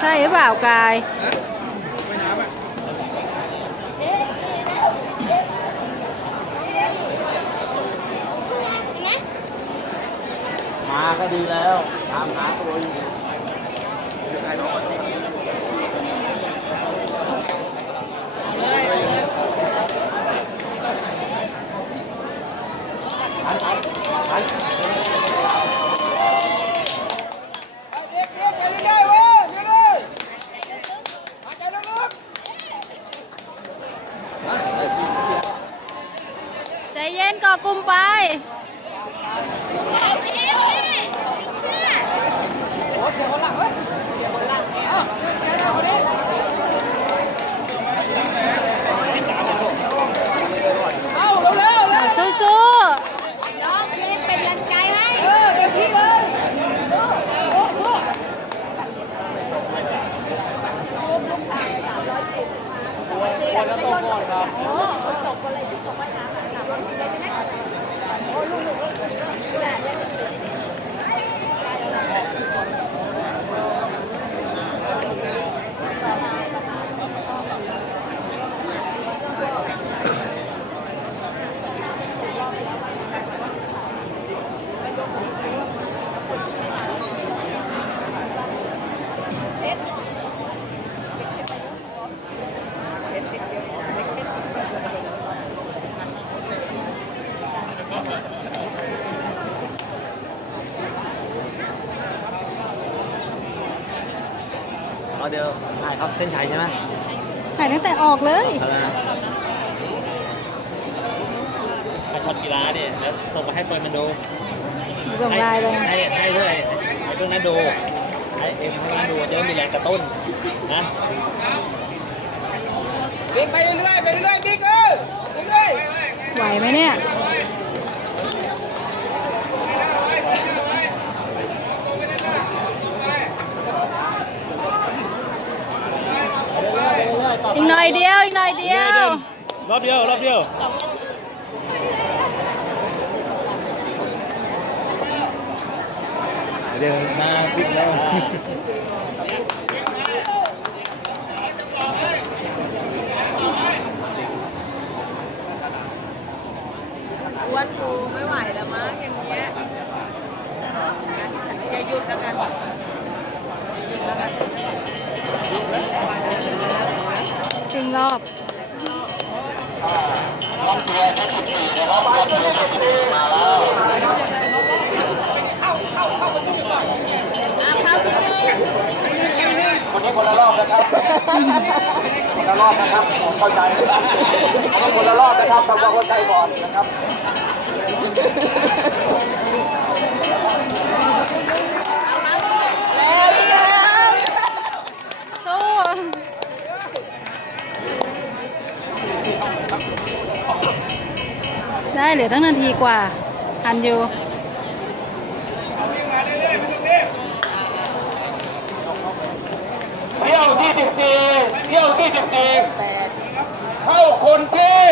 ใช่หรือเปล่ากายมาก็ดีแล้วตามหาตัวอยู่ เด็กเด็กไปเรื่อยๆเว้ยเรื่อยๆหายใจลึก ใจเย็ นก่อกลุ่มไปๆโอ้เชียร์คนหลังเว้ยเชียร์คนหลังเอ้าเชียร์หน้าคนนี้เอ้าเร็วๆเร็วสู้น้องพี่เป็นกำลังใจให้ๆเออเต็มที่เลยโอ้โหคนแล้วตัวก่อนค เอาเดี๋ยวถ่ายครับเส้นชัยใช่ไหมๆถ่ายตั้งแต่ออกเลยอะไรนะไปช็อตกีฬาดิแล้วส่งไปให้เปิดมันดูส่งไลน์ลงให้ให้ด้วยให้พวกนั้นดูให้เอ็มพวกนั้นดูจะได้มีแรงกระตุ้นนะบิ๊กไปเรื่อยๆไปเรื่อยๆบิ๊กเออเรื่อยไหวไหมเนี่ย หน่อยเดียว อีกหน่อยเดียว รอบเดียว รอบเดียวเดี๋ยวมาพิดแล้ววันกูไม่ไหวแล้วมั้งอย่างเงี้ยอย่าหยุด แล้วกันจริงรอบคนนี้คนละรอบนะครับคนละรอบนะครับเข้าใจนะครับคนคนละรอบนะครับทำความเข้าใจก่อนนะครับ สู้ ได้เหลือตั้งนาทีกว่าทันอยู่เที่ยวที่สิบสี่เที่ยวที่สิบสี่เข้าคนที่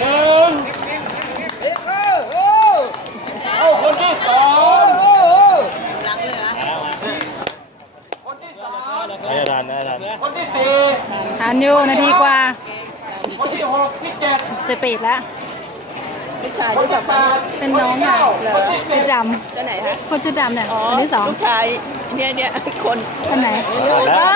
หนึ่งๆบิ๊กเออโอ้เข้าคนที่สองโอ้โหคนที่สามไม่ทันไม่ทันคนที่สี่ทันอยู่นาทีกว่าคนที่ห กที่เจ็ดจะปิดแล้วคนที่แปดเป็นน้องอะคนที่ชุสิดบดำตัวไหนฮะคนชุดดำเนี่ยคนที่สองลูกชายเนี่ยเนี่ยคนคนไหนแล้วเอ้